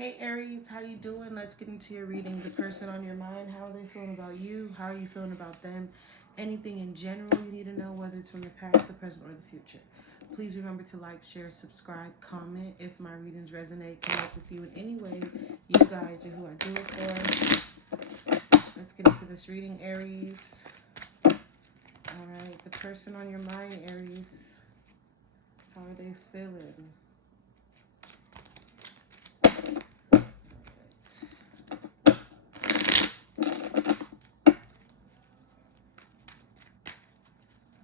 Hey Aries, how you doing? Let's get into your reading. The person on your mind, how are they feeling about you? How are you feeling about them? Anything in general you need to know, whether it's from the past, the present, or the future. Please remember to like, share, subscribe, comment if my readings resonate, connect with you in any way. You guys are who I do it for. Let's get into this reading, Aries. Alright, the person on your mind, Aries. How are they feeling?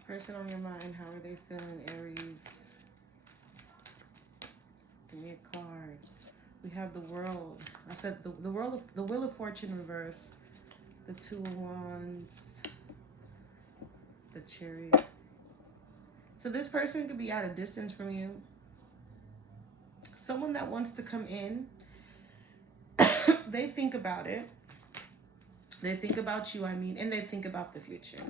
Person on your mind, how are they feeling, Aries? Give me a card. We have the world. I said the world of the Wheel of Fortune reverse. The Two of Wands. The Chariot. So this person could be at a distance from you. Someone that wants to come in. They think about it. They think about you, and they think about the future.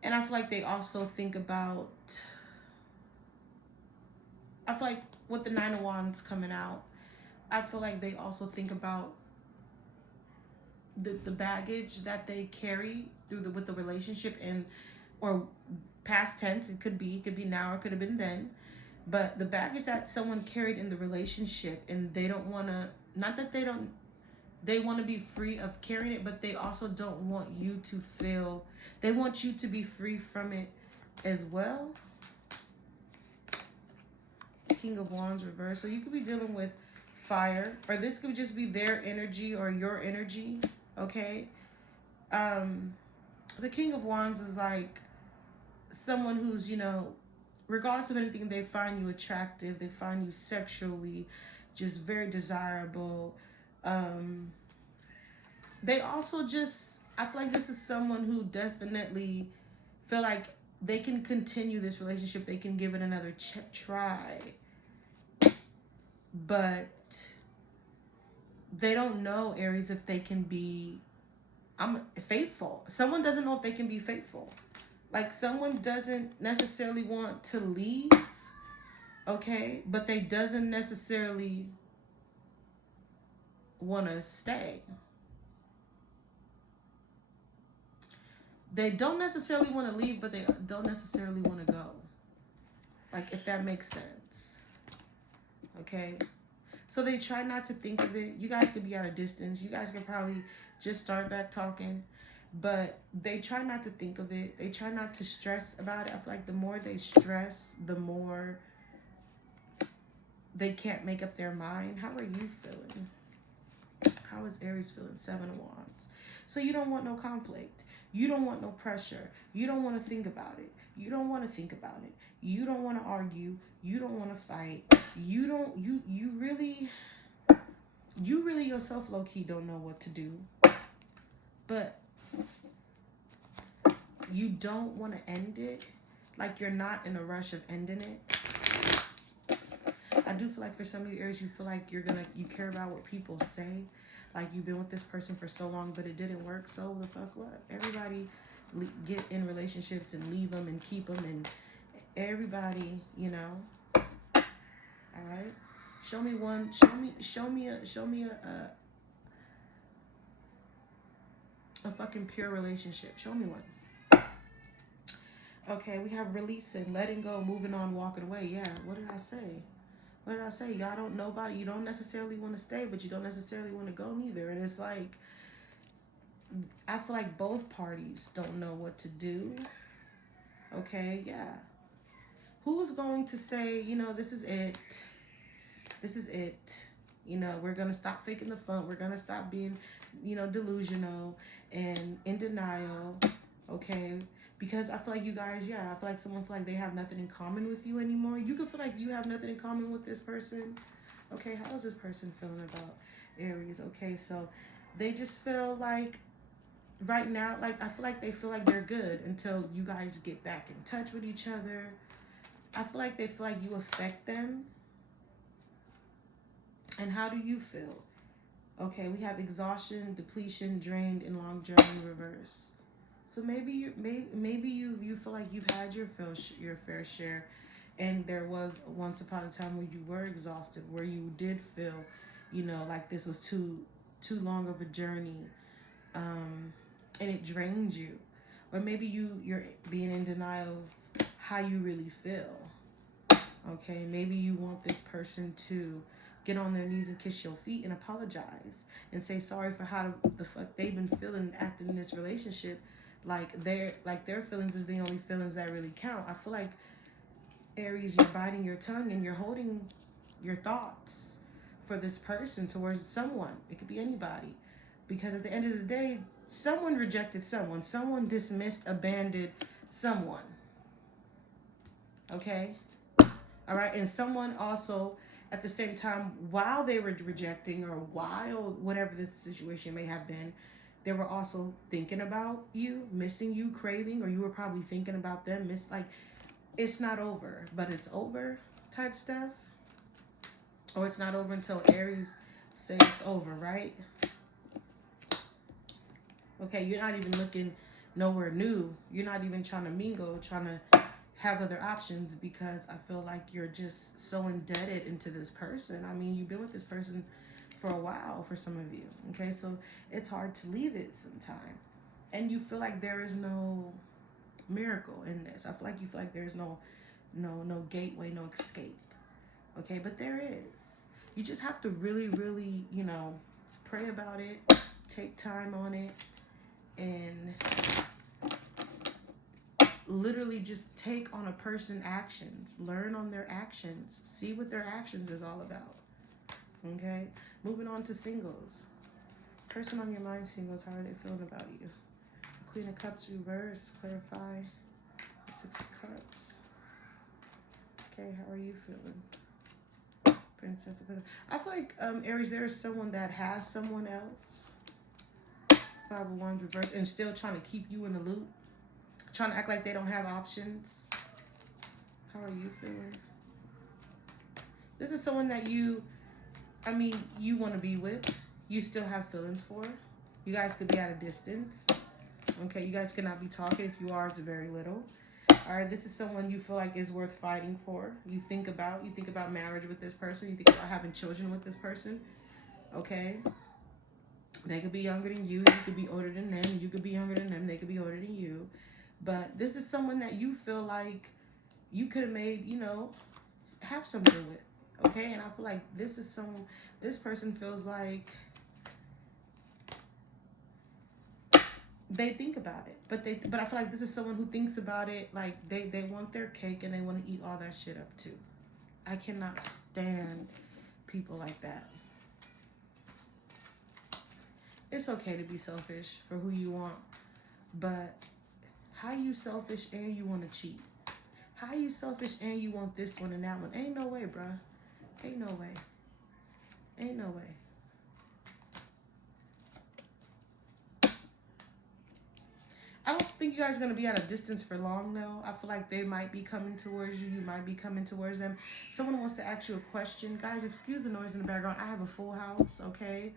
And I feel like they also think about, I feel like with the Nine of Wands coming out, I feel like they also think about the baggage that they carry through with the relationship, and or past tense, it could be now, it could have been then, but the baggage that someone carried in the relationship, and they don't want to, not that they want to be free of carrying it, but they also don't want you to feel, they want you to be free from it as well. King of Wands reverse. So you could be dealing with fire, or this could just be their energy or your energy, okay? The King of Wands is like someone who's, regardless of anything, they find you attractive, they find you sexually just very desirable. They also just, I feel like this is someone who definitely feel like they can continue this relationship, they can give it another try, but they don't know, Aries, if they can be faithful. Someone doesn't know if they can be faithful. Like, someone doesn't necessarily want to leave, okay, but they doesn't necessarily want to stay. They don't necessarily want to leave, but they don't necessarily want to go. Like, if that makes sense. Okay? So they try not to think of it. You guys could be at a distance. You guys could probably just start back talking. But they try not to think of it. They try not to stress about it. I feel like the more they stress, the more they can't make up their mind. How are you feeling? How is Aries feeling? Seven of Wands. So you don't want no conflict. You don't want no pressure. You don't want to think about it. You don't want to think about it. You don't want to argue. You don't want to fight. You really yourself low-key don't know what to do. But you don't want to end it. Like, you're not in a rush of ending it. I do feel like for some of you, Aries, you feel like you care about what people say. Like, you've been with this person for so long, but it didn't work. So the fuck what? Everybody get in relationships and leave them and keep them, and everybody, All right. Show me one. Show me a fucking pure relationship. Show me one. Okay, we have releasing, letting go, moving on, walking away. Yeah. What did I say? What did I say? Y'all don't know about it. You don't necessarily want to stay, but you don't necessarily want to go neither. And it's like, I feel like both parties don't know what to do. Okay, yeah. Who's going to say, this is it. This is it. We're going to stop faking the funk. We're going to stop being, delusional and in denial. Okay. Because I feel like you guys, I feel like someone feel like they have nothing in common with you anymore. You can feel like you have nothing in common with this person. Okay, how is this person feeling about Aries? Okay, so they just feel like right now, like, I feel like they feel like they're good until you guys get back in touch with each other. I feel like they feel like you affect them. And how do you feel? Okay, we have exhaustion, depletion, drained, and long journey reverse. So maybe you feel like you've had your fair share, And there was once upon a time where you were exhausted, where you did feel, like this was too long of a journey, and it drained you. Or maybe you're being in denial of how you really feel. Okay, maybe you want this person to get on their knees and kiss your feet and apologize and say sorry for how the fuck they've been feeling acting in this relationship. Their feelings is the only feelings that really count. I feel like, Aries, you're biting your tongue and you're holding your thoughts for this person towards someone. It could be anybody. Because at the end of the day, someone rejected someone. Someone dismissed, abandoned someone. Okay? All right? And someone also, at the same time, while they were rejecting, or while whatever the situation may have been, they were also thinking about you, missing you, craving, or you were probably thinking about them, it's not over, but it's over type stuff. Or it's not over until Aries say it's over, right? Okay, you're not even looking nowhere new. You're not even trying to mingle, trying to have other options, because I feel like you're just so indebted into this person. I mean, you've been with this person for a while for some of you. Okay, so it's hard to leave it sometime. And you feel like there is no miracle in this. I feel like there's no gateway, no escape. Okay, but there is. You just have to really, really, pray about it, take time on it, and literally just take on a person's actions, learn on their actions, see what their actions is all about. Okay, moving on to singles. Person on your mind, singles, how are they feeling about you? Queen of Cups reverse, clarify. The Six of Cups. Okay, how are you feeling? Princess of Pentacles. I feel like, Aries, there is someone that has someone else. Five of Wands reverse, and still trying to keep you in the loop. Trying to act like they don't have options. How are you feeling? This is someone that you want to be with. You still have feelings for. You guys could be at a distance. Okay, you guys cannot be talking. If you are, it's very little. All right, this is someone you feel like is worth fighting for. You think about marriage with this person. You think about having children with this person. Okay? They could be younger than you. You could be older than them. You could be younger than them. They could be older than you. But this is someone that you feel like you could have made, have something with. Okay? And I feel like this person feels like they think about it, but I feel like this is someone who thinks about it like they want their cake and they want to eat all that shit up too. I cannot stand people like that. It's okay to be selfish for who you want, but how you selfish and you want to cheat? How you selfish and you want this one and that one? Ain't no way, bruh. Ain't no way. Ain't no way. I don't think you guys are going to be at a distance for long, though. I feel like they might be coming towards you. You might be coming towards them. Someone wants to ask you a question. Guys, excuse the noise in the background. I have a full house, okay?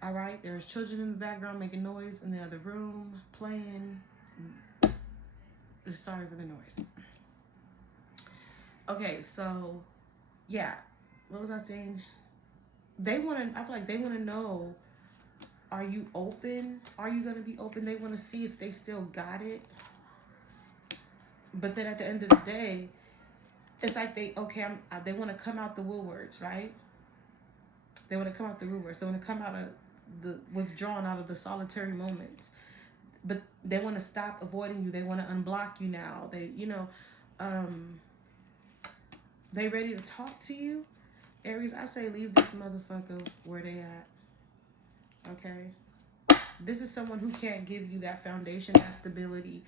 All right? There's children in the background making noise in the other room, playing. Sorry for the noise. Okay, so, yeah. What was I saying? I feel like they want to know, are you open? Are you going to be open? They want to see if they still got it. But then at the end of the day, it's like they want to come out the woodworks, right? They want to come out the woodworks. They want to come out of withdrawn out of the solitary moments. But they want to stop avoiding you. They want to unblock you now. They ready to talk to you. Aries, I say leave this motherfucker where they at. Okay? This is someone who can't give you that foundation, that stability,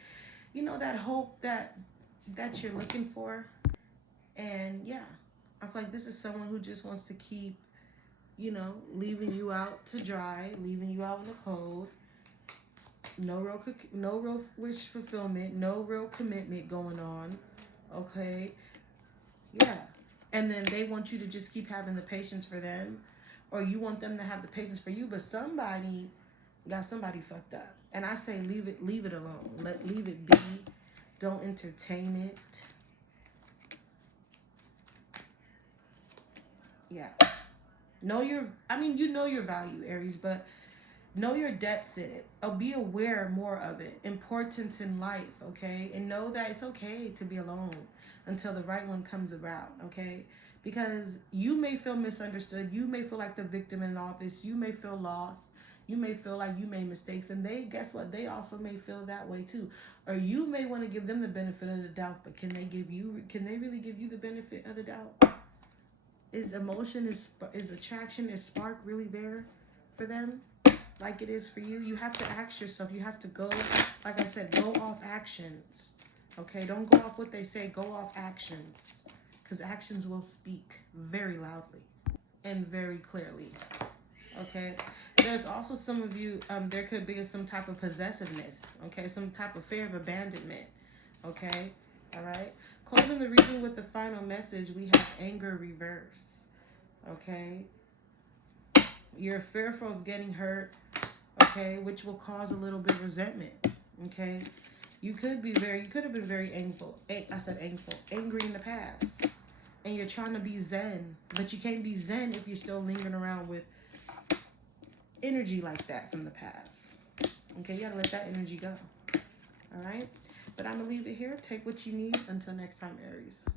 that hope that you're looking for. And yeah, I feel like this is someone who just wants to keep, leaving you out to dry, leaving you out in the cold. No real wish fulfillment, no real commitment going on. Okay? Yeah. And then they want you to just keep having the patience for them, or you want them to have the patience for you, but somebody got somebody fucked up. And I say leave it alone. Leave it be. Don't entertain it. Yeah. Know your, I mean, you know your value, Aries, but know your depths in it. Be aware more of it. Importance in life, okay? And know that it's okay to be alone until the right one comes around, okay? Because you may feel misunderstood. You may feel like the victim in all this. You may feel lost. You may feel like you made mistakes. And they, guess what? They also may feel that way too. Or you may want to give them the benefit of the doubt, but can they really give you the benefit of the doubt? Is emotion, is attraction, is spark really there for them like it is for you? You have to ask yourself. You have to go, like I said, go off actions. Okay, don't go off what they say. Go off actions, because actions will speak very loudly and very clearly. Okay, there's also some of you, there could be some type of possessiveness. Okay, some type of fear of abandonment. Okay, all right. Closing the reading with the final message, we have anger reverse. Okay, you're fearful of getting hurt. Okay, which will cause a little bit of resentment. Okay, you could have been very angry in the past, and you're trying to be zen, but you can't be zen if you're still lingering around with energy like that from the past. Okay, you gotta let that energy go. All right, but I'm gonna leave it here. Take what you need. Until next time, Aries.